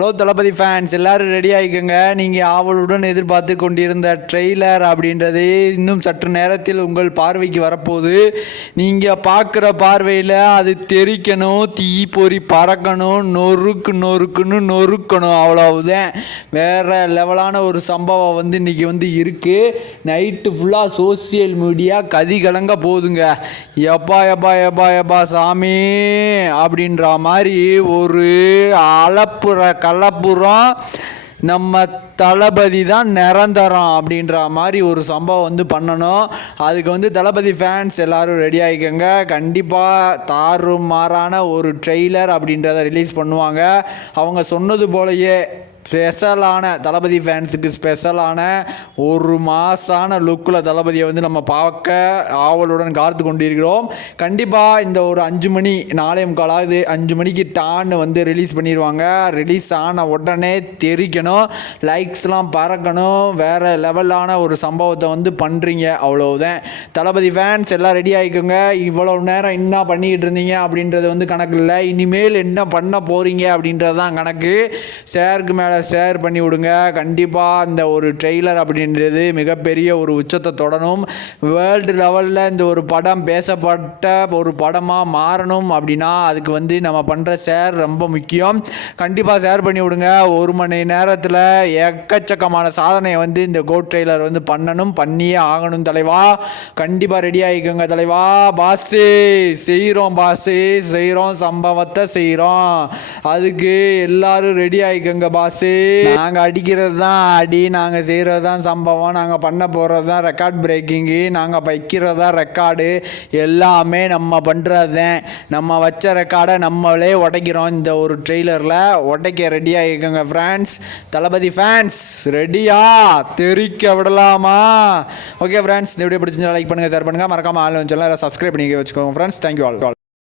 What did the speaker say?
Hello Thalapathy fans எல்லாரும் ready ஆகிக்கோங்க நீங்கள் ஆவலுடன் எதிர்பார்த்து கொண்டிருந்த ட்ரெய்லர் அப்படின்றது இன்னும் சற்று நேரத்தில் உங்கள் பார்வைக்கு வரப்போகுது. நீங்கள் பார்க்குற பார்வையில் அது தெரிக்கணும் தீ பொறி பறக்கணும் நொறுக்கு நொறுக்குன்னு நொறுக்கணும் அவ்வளவுதான். வேறு லெவலான ஒரு சம்பவம் வந்து இன்றைக்கி வந்து இருக்குது நைட்டு ஃபுல்லாக சோசியல் மீடியா கதி கலங்க போகுதுங்க. எப்பா எப்பா எப்பா எப்பா சாமி அப்படின்ற மாதிரி ஒரு அளப்புற கலப்புறம் நம்ம தளபதி தான் நிரந்தரம் அப்படின்ற மாதிரி ஒரு சம்பவம் வந்து பண்ணணும். அதுக்கு வந்து தளபதி ஃபேன்ஸ் எல்லோரும் ரெடி ஆகிக்கோங்க கண்டிப்பாக தாறுமாறான ஒரு ட்ரெய்லர் அப்படின்றத ரிலீஸ் பண்ணுவாங்க. அவங்க சொன்னது போலயே ஸ்பெஷலான தளபதி ஃபேன்ஸுக்கு ஸ்பெஷலான ஒரு மாசான லுக்கில் தளபதியை வந்து நம்ம பார்க்க ஆவலுடன் காத்து கொண்டிருக்கிறோம். கண்டிப்பாக இந்த ஒரு அஞ்சு மணி நாளே முக்கால் ஆகுது. அஞ்சு மணிக்கு டான்னு வந்து ரிலீஸ் பண்ணிடுவாங்க ரிலீஸ் ஆன உடனே தெரிக்கணும். லைக்ஸ்லாம் பறக்கணும். வேறு லெவலான ஒரு சம்பவத்தை வந்து பண்ணுறீங்க அவ்வளோதான் தளபதி ஃபேன்ஸ் எல்லாம் ரெடி ஆகிக்கோங்க இவ்வளோ நேரம் என்ன பண்ணிக்கிட்டு இருந்தீங்க அப்படின்றது வந்து கணக்கு இல்லை. இனிமேல் என்ன பண்ண போகிறீங்க அப்படின்றது தான் கணக்கு ஷேருக்கு மேலே ஷேர் பண்ணி விடுங்க. கண்டிப்பாக இந்த ஒரு ட்ரெய்லர் அப்படின்றது மிகப்பெரிய ஒரு உச்சத்தை தொடணும். வேர்ல்டு லெவலில் இந்த ஒரு படம் பேசப்பட்ட ஒரு படமாக மாறணும் அப்படின்னா அதுக்கு வந்து நம்ம பண்ணுற ஷேர் ரொம்ப முக்கியம். கண்டிப்பாக ஷேர் பண்ணி விடுங்க. ஒரு மணி நேரத்தில் எக்கச்சக்கமான சாதனையை வந்து இந்த கோட் ட்ரெய்லர் வந்து பண்ணணும். பண்ணியே ஆகணும் தலைவா. கண்டிப்பாக ரெடி ஆகிக்கோங்க தலைவா. பாஸு செய்கிறோம் பாஸு செய்கிறோம் சம்பவத்தை செய்கிறோம் அதுக்கு எல்லாரும் ரெடி ஆகிக்கோங்க பாஸு. நாங்கள் அடிக்கிறது தான் அடி நாங்கள் செய்கிறது தான் சம்பவம் நாங்கள் பண்ண போகிறது தான் ரெக்கார்ட் பிரேக்கிங்கு நாங்கள் வைக்கிறது தான் ரெக்கார்டு எல்லாமே நம்ம பண்ணுறது தான் நம்ம வச்ச ரெக்கார்டை நம்மளே உடைக்கிறோம். இந்த ஒரு ட்ரெய்லரில் உடைக்க ரெடியாக இருக்குங்க ஃப்ரெண்ட்ஸ் தளபதி ஃபேன்ஸ் ரெடியா தெரிக்க விடலாமா? ஓகே ஃப்ரெண்ட்ஸ் இந்த வீடியோ பிடிச்சிருந்தா லைக் பண்ணுங்கள் ஷேர் பண்ணுங்கள் மறக்காமல் ஆன்லைன் சேனல் சப்ஸ்கிரைப் பண்ணி வச்சுக்கோங்க ஃப்ரெண்ட்ஸ் தேங்க்யூ ஆல்